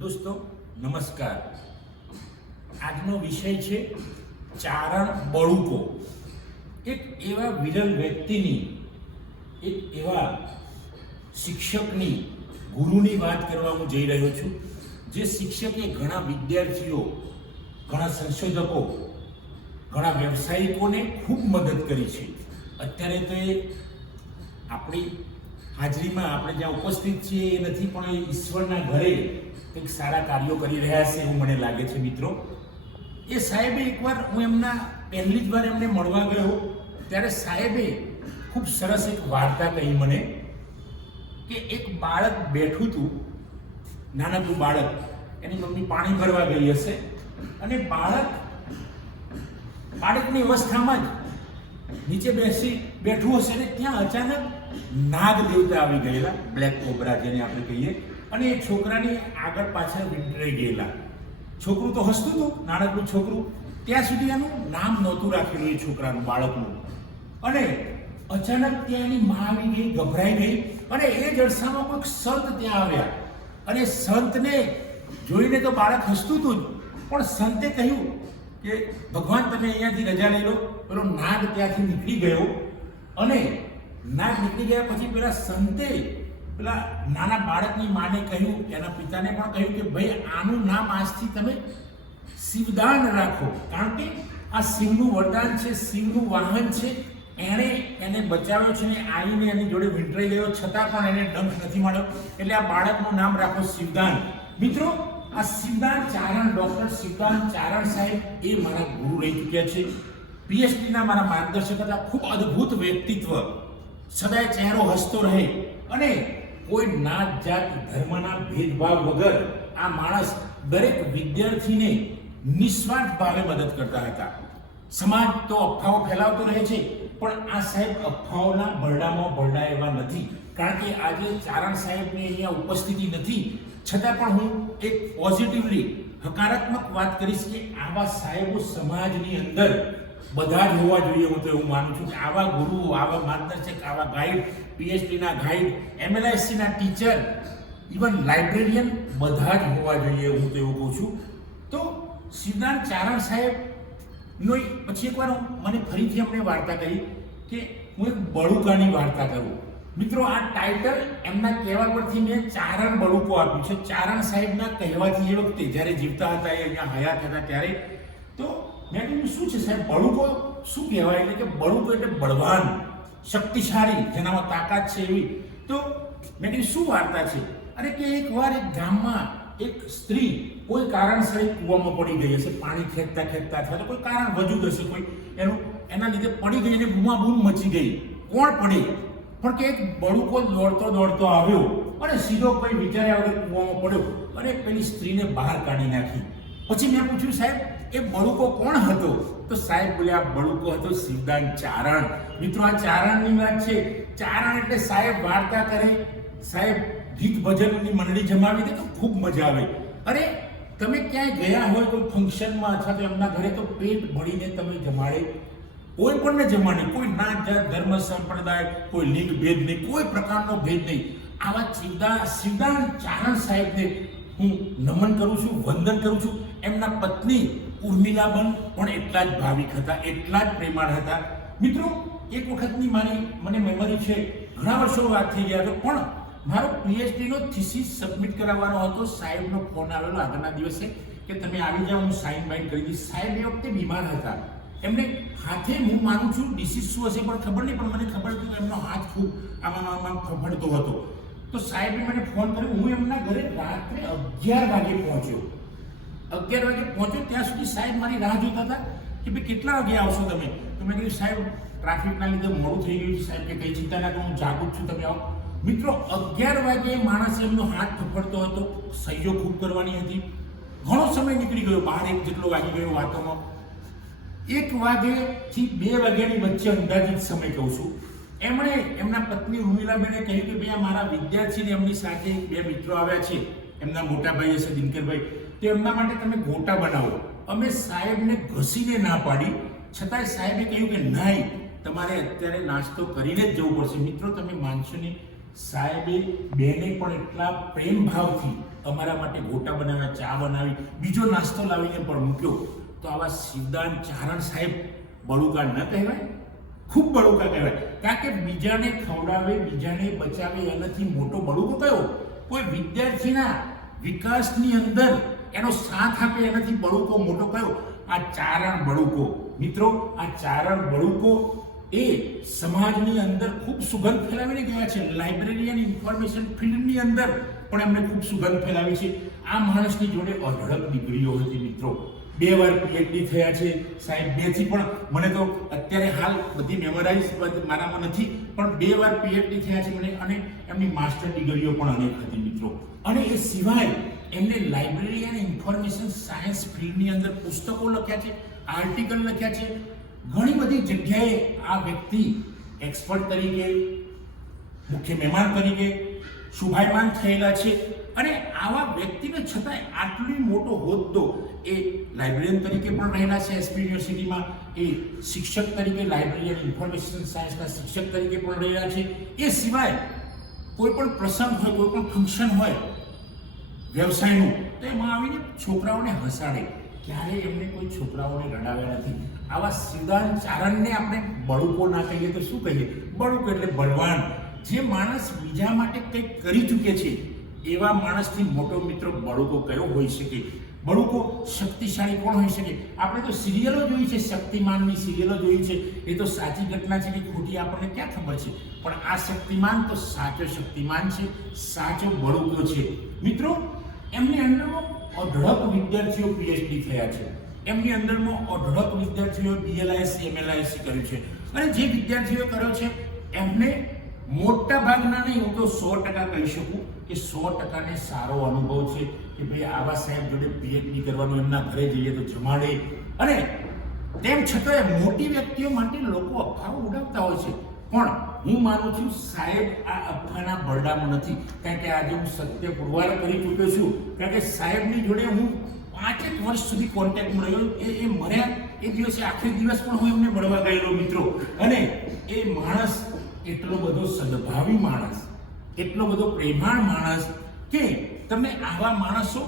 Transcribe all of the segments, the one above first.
દોસ્તો નમસ્કાર. આજનો વિષય છે ચારણ બળુકો. એક એવા વિરલ વ્યક્તિની, એક એવા શિક્ષકની, ગુરુની વાત કરવા હું જઈ રહ્યો છું, જે શિક્ષકે ઘણા વિદ્યાર્થીઓ, ઘણા સંશોધકો, ઘણા વ્યવસાયિકોને ખૂબ મદદ કરી છે. અત્યારે તો એ આપણી હાજરીમાં આપણે જ્યાં ઉપસ્થિત છીએ એ નથી, પણ એ ઈશ્વરના ઘરે કંઈક સારા કાર્યો કરી રહ્યા છે એવું મને લાગે છે. મિત્રો, એ સાહેબે એકવાર, હું એમના પહેલી જ વાર એમને મળવા ગયો ત્યારે સાહેબે ખૂબ સરસ એક વાર્તા કહી મને, કે એક બાળક બેઠું હતું, નાનકડું બાળક, એની મમ્મી પાણી ભરવા ગઈ હશે અને બાળકની અવસ્થામાં જ નીચે બેઠું હશે ને ત્યાં અચાનક નાગ દેવતા આવી ગયેલા, બ્લેક કોબરા જેને આપણે કહીએ, અને એ છોકરાની આગળ પાછળ વીંટળાઈ ગયેલા. છોકરું તો હસતું હતું, નાનકડું છોકરું, ત્યાં સુધી એનું નામ નહોતું રાખેલું એ છોકરાનું, બાળકનું. અને અચાનક ત્યાં એની માં આવી ગઈ, ગભરાઈ ગઈ, અને એ જળસામાં કોઈક સંત ત્યાં આવ્યા, અને સંતને જોઈને તો બાળક હસતું હતું જ, પણ સંતે કહ્યું કે ભગવાન તમે અહીંયાથી રજા લઈ લો. પેલો નાગ ત્યાંથી નીકળી ગયો, અને નાગ નીકળી ગયા પછી પેલા સંતે પેલા નાના બાળકની માને કહ્યું, એના પિતાને પણ કહ્યું કે ભાઈ આનું નામ આજથી તમે શિવદાન રાખો, કારણ કે આ શિવનું વરદાન છે, શિવનું વાહન છે. એણે એને બચાવ્યો છે ને આવીને એની જોડે વીંટળાઈ ગયો, છતાં પણ એને ડંખ નથી મળ્યો, એટલે આ બાળકનું નામ રાખો શિવદાન. મિત્રો, આ શિવદાન ચારણ, ડોક્ટર શિવદાન ચારણ સાહેબ એ મારા ગુરુ રહી ચૂક્યા છે. પીએચડીના મારા માર્ગદર્શક હતા. ખૂબ અદ્ભુત વ્યક્તિત્વ, સદાય ચહેરો હસતો રહે, અને કોઈ નાત જાત ધર્મના ભેદભાવ વગર આ માણસ દરેક વિદ્યાર્થીને નિસ્વાર્થ ભાવે મદદ કરતા હતા. સમાજ તો અફવાઓ ફેલાવતો રહે છે, પણ આ સાહેબ અફવાઓના બરડામાં બરડા એવા નથી. કારણ કે આજે ચારણ સાહેબની અહીંયા ઉપસ્થિતિ નથી, છતાં પણ હું એક પોઝિટિવલી હકારાત્મક વાત કરીશ કે આવા સાહેબો સમાજની અંદર બધા જ હોવા જોઈએ. હું તો એવું માનું છું કે આવા ગુરુ, આવા માર્ગદર્શક, આવા ગાઈડ, પીએચડીના ગાઈડ, એમએલઆઈસીના ટીચર, ઇવન લાઇબ્રેરિયન બધા જ હોવા જોઈએ. હું તો એવું કહું છું. તો શિવદાન ચારણ સાહેબનો પછી એકવાર મને ફરીથી અમને વાર્તા કહી કે હું એક બળુકાની વાર્તા કરું. મિત્રો, આ ટાઇટલ એમના કહેવા પરથી મેં ચારણ બળુકો આપ્યું છે. ચારણ સાહેબના કહેવાથી એ વખતે જ્યારે જીવતા હતા, એ અહીંયા હયાત હતા ત્યારે, તો મેં કીધું શું છે સાહેબ, બળુકો શું કહેવાય? એટલે કે બળુકો એટલે બળવાન, શક્તિશાળી, જેનામાં તાકાત છે એવી. તો મેં કીધું શું વાર્તા છે? અરે કે એકવાર એક ગામમાં એક સ્ત્રી કોઈ કારણસર કૂવામાં પડી ગઈ હશે, પાણી ખેંચતા અથવા તો કોઈ કારણ વજૂદ હશે, કોઈ એના લીધે પડી ગઈ અને બૂમાબૂમ મચી ગઈ. કોણ પડે? પણ કે એક બળુકો દોડતો આવ્યો અને સીધો કોઈ વિચાર્યા વગર કૂવામાં પડ્યો અને પેલી સ્ત્રીને બહાર કાઢી નાખી. પછી મેં પૂછ્યું, સાહેબ એ બળુકો કોણ હતો? તો સાહેબ બોલ્યા, બળુકો હતો શિવદાન ચારણ. મિત્રો, આ ચારણની વાત છે. ચારણ એટલે સાહેબ વાર્તા કરે, સાહેબ ગીત ભજનની મંડળી જમાવી દે તો ખૂબ મજા આવે. અરે તમે ક્યાંય ગયા હોય કોઈ ફંક્શનમાં અથવા તો એમના ઘરે, તો પેટ ભરીને તમે જમાડે, કોઈ પણને જમાડે, કોઈ નાત જાત ધર્મ સંપ્રદાય, કોઈ લિંગ ભેદ નહીં, કોઈ પ્રકારનો ભેદ નહીં. આવા શિવદાન ચારણ સાહેબને હું નમન કરું છું, વંદન કરું છું. એમના પત્ની ઉર્મિલાબેન પણ એટલા જ ભાવિક હતા, એટલા જ પ્રેમાળ હતા. મિત્રો, એક વખતની મને મેમરી છે, ઘણા વર્ષો વાત થઈ ગયા હતો, પણ મારો પીએચડીનો થીસીસ સબમિટ કરાવવાનો હતો. સાહેબનો ફોન આવેલો આગળના દિવસે કે તમે આવી જાઓ, હું સાઇન બાઇન કરી દઈશ. સાહેબ એ વખતે બીમાર હતા. એમને હાથે, હું માનું છું ડિસીઝ શું હશે પણ ખબર નહીં, પણ મને ખબર હતી કે એમનો હાથ ખૂબ આમાં ફફડતો હતો. તો સાહેબે મને ફોન કર્યો. હું એમના ઘરે રાત્રે 11 વાગે પહોંચ્યો. 11 વાગે પહોંચ્યો, ત્યાં સુધી સાહેબ મારી રાહ જોતા હતા કે ભાઈ કેટલા વાગે આવશો તમે? તો મેં કીધું, સાહેબ ટ્રાફિકના લીધે મોડું થઈ ગયું છે. સાહેબ કે કંઈ ચિંતા ના કરો, હું જાગું જ છું, તમે આવો. મિત્રો, 11 વાગે માણસ એમનો હાથ ફફડતો હતો, સહીઓ ખૂબ કરવાની હતી. ઘણો સમય નીકળી ગયો, 12 જેટલો વાગી ગયો વાતોમાં. 1 વાગ્યાથી 2 વાગ્યાની વચ્ચે અંદાજિત સમય કહું છું. એમણે, એમના પત્ની ઉર્મિલાબેને કહ્યું કે ભાઈ આ મારા વિદ્યાર્થીને એમની સાથે 2 મિત્રો આવ્યા છે, એમના મોટા ભાઈ હશે દિનકરભાઈ, તો એમના માટે તમે ગોટા બનાવો. અમે સાહેબને ઘસીને ના પાડી, છતાંય સાહેબે કહ્યું કે નહીં, તમારે અત્યારે નાસ્તો કરીને જ જવું પડશે. મિત્રો, તમે માનશો નહીં, સાહેબે બેને પણ એટલા પ્રેમ ભાવથી અમારા માટે ગોટા બનાવ્યા, ચા બનાવી, બીજો નાસ્તો લાવીને પણ મૂક્યો. તો આવા શિવદાન ચારણ સાહેબ બળુકા ન કહેવાય? ખૂબ બળુકા કહેવાય. કારણ કે બીજાને ખવડાવે, બીજાને બચાવે એનાથી મોટો બળુકો કયો? કોઈ વિદ્યાર્થીના વિકાસની અંદર એનો સાથ આપે એનાથી બળુકો મોટો કયો? આ ચારણ બળુકો. મિત્રો, આ ચારણ બળુકો એ સમાજની અંદર ખૂબ સુગંધ ફેલાવીને ગયા છે. લાઇબ્રેરી અને ઇન્ફોર્મેશન ફિલ્ડની અંદર પણ એમણે ખૂબ સુગંધ ફેલાવી છે. આ માણસની જોડે અઢળક ડિગ્રીઓ હતી મિત્રો. 2 વાર પીએચડી થયા છે સાહેબ. 2 થી પણ મને તો અત્યારે હાલ બધી મેમોરાઇઝ મારામાં નથી, પણ 2 વાર પીએચડી થયા છે મને, અને એમની માસ્ટર ડિગ્રીઓ પણ અનેક હતી મિત્રો. અને એ સિવાય એમને લાઇબ્રેરી અને ઇન્ફોર્મેશન સાયન્સ ફિલ્ડની અંદર પુસ્તકો લખ્યા છે, આર્ટિકલ લખ્યા છે. ઘણી બધી જગ્યાએ આ વ્યક્તિ એક્સપર્ટ તરીકે, મુખ્ય મહેમાન તરીકે શુભાયમાન થયેલા છે. અને આવા વ્યક્તિને છતાંય આટલી મોટો હોદ્દો એ લાઇબ્રેરિયન તરીકે પણ રહેલા છે એસપી યુનિવર્સિટીમાં, એ શિક્ષક તરીકે લાઇબ્રેરી અને ઇન્ફોર્મેશન સાયન્સના શિક્ષક તરીકે પણ રહ્યા છે. એ સિવાય કોઈ પણ પ્રસંગ હોય, કોઈ પણ ફંક્શન હોય વ્યવસાયનું, તો એમાં આવીને છોકરાઓને હસાડે. ક્યારેય એમને કોઈ છોકરાઓને રડાવ્યા નથી. આવા શિવદાન ચારણને આપણે બળુકો ના કહીએ તો શું કહીએ? બળુકો એટલે બળવાન. જે માણસ બીજા માટે કંઈક કરી ચૂકે છે એવા માણસથી મોટો મિત્રો બળુકો કયો હોઈ શકે? બળુકો શક્તિશાળી કોણ હોઈ શકે? આપણે તો સિરિયલો જોઈ છે, શક્તિમાનની સિરિયલો જોઈ છે. એ તો સાચી ઘટના છે કે ખોટી આપણને ક્યાં ખબર છે? પણ આ શક્તિમાન તો સાચો શક્તિમાન છે, સાચો બળુકો છે મિત્રો. એમની અંદરમાં અઢળક વિદ્યાર્થીઓ પીએચડી થયા છે. એમની અંદરમાં અઢળક વિદ્યાર્થીઓ BLISC MLISC કર્યું છે. અને જે વિદ્યાર્થીઓ કર્યો છે એમને મોટા ભાગના નહીં, હું તો 100% કહી શકું કે 100%ને સારો અનુભવ છે કે ભાઈ આવા સાહેબ જોડે પીએચડી કરવાનું, એમના ઘરે જઈએ તો જમાડે. અને તેમ છતાંય મોટી વ્યક્તિઓ માટે લોકો અફવાઓ ઉડાવતા હોય છે, પણ હું માનું છું સાહેબ આ અફવાના બરડામાં નથી. કારણ કે આજે હું સત્ય પુરવાર કરી ચૂક્યો છું. કારણ કે સાહેબની જોડે હું 5 વર્ષ સુધી કોન્ટેક્ટમાં રહ્યો. એ મર્યા એ દિવસે આખરી દિવસ પણ હું એમને મળવા ગયેલો મિત્રો. અને એ માણસ એટલો બધો સદભાવી માણસ, એટલો બધો પ્રેમાળ માણસ કે તમે આવા માણસો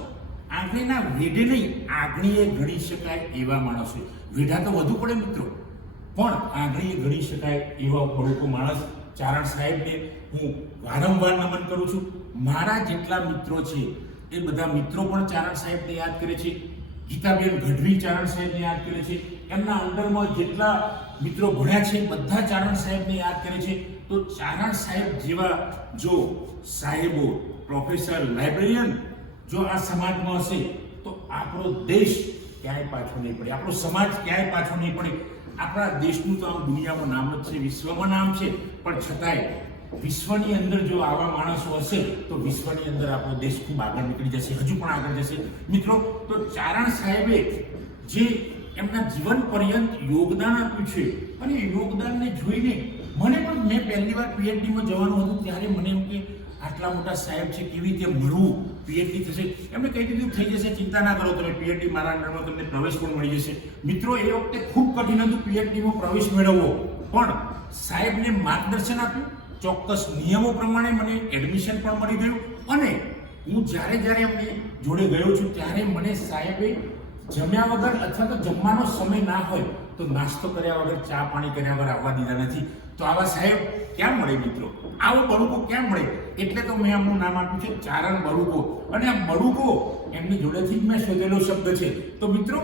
આંગળીના વેઢે નહીં, આંગળીએ ગણી શકાય એવા માણસો. વેઢા તો વધુ પડે મિત્રો, પણ આંગળીએ ગણી શકાય એવા બળુકો માણસ ચારણ સાહેબને હું વારંવાર નમન કરું છું. મારા જેટલા મિત્રો છે એ બધા મિત્રો પણ ચારણ સાહેબને યાદ કરે છે. ગીતાબેન ગઢવી ચારણ સાહેબને યાદ કરે છે. એમના અંદરમાં જેટલા મિત્રો ભણ્યા છે બધા ચારણ સાહેબને યાદ કરે છે. તો ચારણ સાહેબ જેવા જો સાહેબો, પ્રોફેસર, લાઇબ્રેરિયન જો આ સમાજમાં હશે તો આપણો દેશ ક્યાંય પાછો નહીં પડે, આપણો સમાજ ક્યાંય પાછો નહીં પડે. આપણા દેશનું તો આમ દુનિયામાં નામ જ છે, વિશ્વમાં નામ છે, પણ છતાંય વિશ્વની અંદર જો આવા માણસો હશે તો વિશ્વની અંદર આપણો દેશ ખૂબ આગળ નીકળી જશે, હજુ પણ આગળ જશે મિત્રો. તો ચારણ સાહેબે જે એમના જીવન પર્યંત યોગદાન આપ્યું છે, અને એ યોગદાનને જોઈને મને પણ, મેં પહેલી વાર પીએચડીમાં જવાનું હતું ત્યારે મને એમ કે આટલા મોટા સાહેબ છે, કેવી રીતે મળવું, પીએચડી થશે. એમને કહી દીધું થઈ જશે, ચિંતા ના કરો, તમે પીએચડી મારા અંડરમાં તમને પ્રવેશ પણ મળી જશે. મિત્રો એ વખતે ખૂબ કઠિન હતું પીએચડીમાં પ્રવેશ મેળવવો, પણ સાહેબને માર્ગદર્શન આપ્યું, ચોક્કસ નિયમો પ્રમાણે મને એડમિશન પણ મળી ગયું. અને હું જ્યારે એમને જોડે ગયો છું ત્યારે મને સાહેબે જમ્યા વગર અથવા તો જમવાનો સમય ના હોય તો નાસ્તો કર્યા વગર, ચા પાણી કર્યા વગર આવવા દીધા નથી. તો આવા સાહેબ ક્યાં મળે મિત્રો? આવો બળુકો ક્યાં મળે? એટલે તો મેં એમનું નામ આપ્યું છે ચારણ બળુકો. અને આ બળુકો એમની જોડેથી જ મેં શોધેલો શબ્દ છે. તો મિત્રો,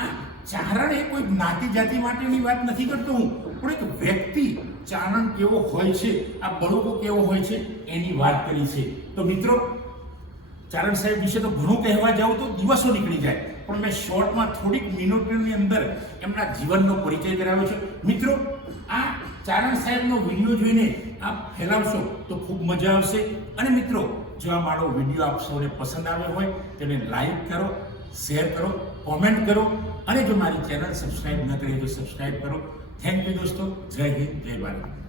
આ ચારણ એ કોઈ જ્ઞાતિ જાતિ માટેની વાત નથી કરતો હું, પણ એક વ્યક્તિ ચારણ કેવો હોય છે, આ બળુકો કેવો હોય છે એની વાત કરી છે. તો મિત્રો, ચારણ સાહેબ વિશે તો ઘણું કહેવા જાઉં તો દિવસો નીકળી જાય, પણ મેં શોર્ટમાં થોડીક મિનિટની અંદર એમના જીવનનો પરિચય કરાવ્યો છે. મિત્રો, આ ચારણ સાહેબનો વિડીયો જોઈને આપ ફેલાવશો તો ખૂબ મજા આવશે. અને મિત્રો, જો આ મારો વિડીયો આપ સૌને પસંદ આવ્યો હોય તેને લાઈક કરો, શેર કરો, કોમેન્ટ કરો, અને જો મારી ચેનલ સબસ્ક્રાઇબ ન કરી તો સબસ્ક્રાઇબ કરો. થેન્ક યુ દોસ્તો. જય હિન્દ, જય ભારત.